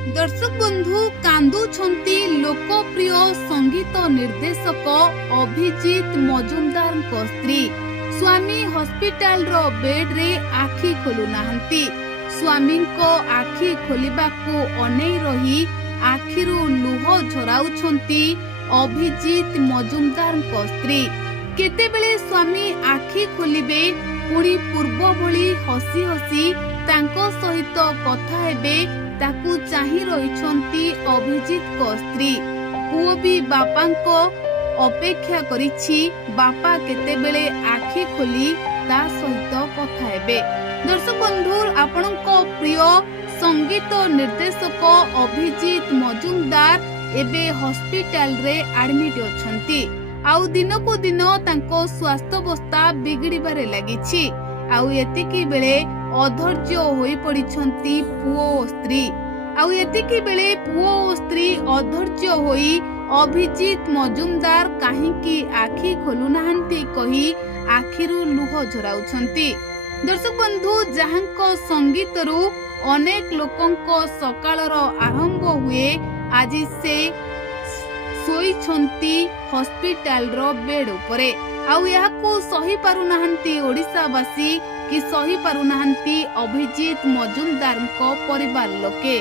दर्शक बंधु कांदुछंती लोकप्रिय संगीत निर्देशक अभिजीत मजुमदार स्त्री स्वामी हॉस्पिटल रो बेड रे आखि खोलु नाहंती। स्वामी को आखि खोलिबाकू अनै रही आखिरु लुह झराउछंती अभिजीत मजुमदार स्त्री। केतेबेले स्वामी आखि खोलिबे पुणी पूर्व भली हसी हसी तांको सहित कथा हेबे ताकू चाही रहिछंती अभिजीत को स्त्री। पुओ भी बापा को अपेक्षा करिछि बापा केतेबेले आखि खोली ता सहित कथा हेबे। दर्शक बंधु आपणको प्रिय संगीत निर्देशक अभिजीत मजुमदार एबे हॉस्पिटल रे एडमिट अछंती। आउ दिन को दिन तांको स्वास्थ्यावस्था बिगड़िबारे लागिछि। आउ एतिकी बेले अधैर्य होई पड़िछंती पुओ ओ स्त्री। आउ एतिकी बेले पुओ ओ स्त्री अधैर्य होई अभिजीत मजुमदार काहींकी आखि खोलु नाहंती कही आखिरु लुह झराउछंती। दर्शक बंधु जहांको संगीतरु अनेक लोकंको सकाळर आरंभ हुए आज से सोईछंती हॉस्पिटल रो बेड उपरे। आउ याकू सही पारु नाहंती ओडिसावासी कि सही पारु नाहंती अभिजीत मजुमदार को परिवार लोके।